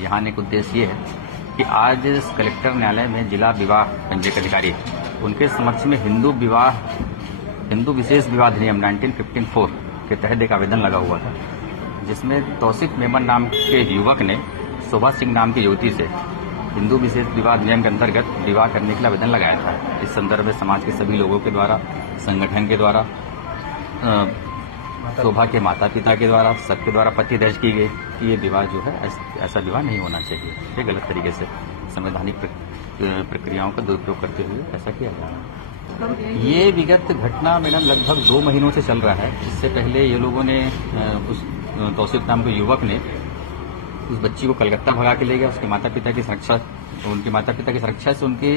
यहाँ आने का उद्देश्य ये है कि आज कलेक्टर न्यायालय में जिला विवाह पंजीयक अधिकारी उनके समक्ष में हिंदू विशेष विवाह अधिनियम 1954 के तहत एक आवेदन लगा हुआ था, जिसमें तौसीफ मेमन नाम के युवक ने शोभा सिंह नाम की युवती से हिंदू विशेष विवाह अधिनियम के अंतर्गत विवाह करने के लिए आवेदन लगाया था। इस संदर्भ में समाज के सभी लोगों के द्वारा, संगठन के द्वारा, शोभा के माता पिता के द्वारा, सबके द्वारा आपत्ति दर्ज की गई कि ये विवाह जो है ऐसा विवाह नहीं होना चाहिए। ये गलत तरीके से संवैधानिक प्रक्रियाओं का दुरुपयोग करते हुए ऐसा किया जा रहा है। ये विगत घटना मैडम लगभग 2 महीनों से चल रहा है। इससे पहले ये लोगों ने उस तौसीफ नाम के युवक ने उस बच्ची को कलकत्ता भगा के ले गया। उसके माता पिता की सुरक्षा से उनकी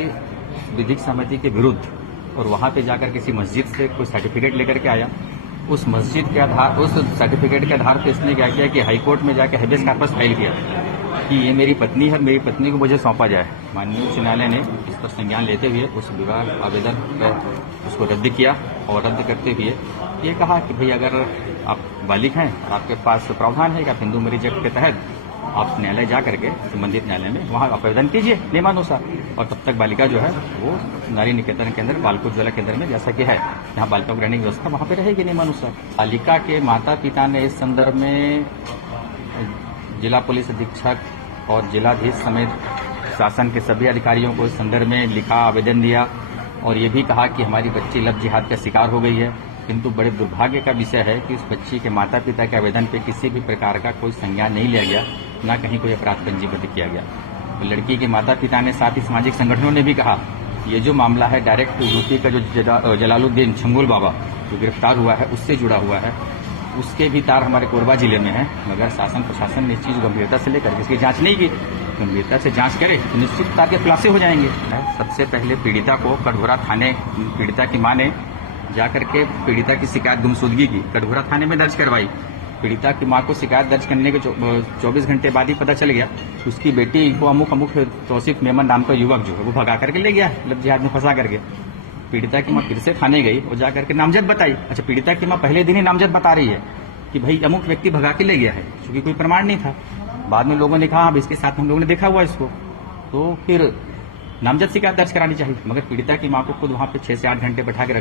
विधिक सहमति के विरुद्ध, और वहां पे जाकर किसी मस्जिद से कोई सर्टिफिकेट लेकर के आया। उस मस्जिद के आधार, उस सर्टिफिकेट के आधार पर इसने क्या किया कि हाईकोर्ट में जाकर हेबियस कॉर्पस फाइल किया कि ये मेरी पत्नी है, मेरी पत्नी को मुझे सौंपा जाए। माननीय उच्च न्यायालय ने इस पर संज्ञान लेते हुए उस विवाह आवेदन पर उसको रद्द किया, और रद्द करते हुए ये कहा कि भाई अगर आप बालिग हैं, आपके पास प्रावधान है कि आप हिंदू मैरिज एक्ट के तहत आप न्यायालय जा करके संबंधित न्यायालय में वहाँ आवेदन कीजिए नियमानुसार, और तब तक बालिका जो है वो नारी निकेतन के अंदर बालको उज्ज्वला केंद्र में, जैसा कि है जहाँ बालिका की रहने की व्यवस्था, वहाँ पे रहेगी नियमानुसार। बालिका के माता पिता ने इस संदर्भ में जिला पुलिस अधीक्षक और जिलाधीश समेत शासन के सभी अधिकारियों को इस संदर्भ में लिखा आवेदन दिया, और ये भी कहा कि हमारी बच्ची लव जिहाद का शिकार हो गई है। किंतु बड़े दुर्भाग्य का विषय है कि उस बच्ची के माता पिता के आवेदन पे किसी भी प्रकार का कोई संज्ञान नहीं लिया गया, न कहीं कोई अपराध पंजीबद्ध किया गया। तो लड़की के माता पिता ने, साथ ही सामाजिक संगठनों ने भी कहा ये जो मामला है डायरेक्ट यूपी का जो जलालुद्दीन छंगुल बाबा जो गिरफ्तार हुआ है उससे जुड़ा हुआ है, उसके भी तार हमारे कोरबा जिले में है। मगर शासन प्रशासन ने इस चीज गंभीरता से लेकर इसकी जांच नहीं की। गंभीरता से जांच करे तो निश्चित तार के खुलासे हो जाएंगे। सबसे पहले पीड़िता को कटघोरा थाने, पीड़िता की मां ने जाकर के पीड़िता की शिकायत गुमशुदगी की कटघोरा थाने में दर्ज करवाई। पीड़िता की मां को शिकायत दर्ज करने के 24 घंटे बाद ही पता चल गया उसकी बेटी को अमुक तौसीफ मेमन नाम का युवक जो है वो भगा करके ले गया, लव जिहाद में फंसा करके। पीड़िता की मां फिर से थाने गई और जाकर के नामजद बताई। अच्छा, पीड़िता की मां पहले दिन ही नामजद बता रही है कि भाई अमुक व्यक्ति भगा के ले गया है, क्योंकि कोई प्रमाण नहीं था। बाद में लोगों ने कहा अब इसके साथ हम लोगों ने देखा हुआ इसको, तो फिर नामजद शिकायत दर्ज करानी चाहिए। मगर पीड़िता की मां को खुद वहां पे 6 से 8 घंटे बैठा के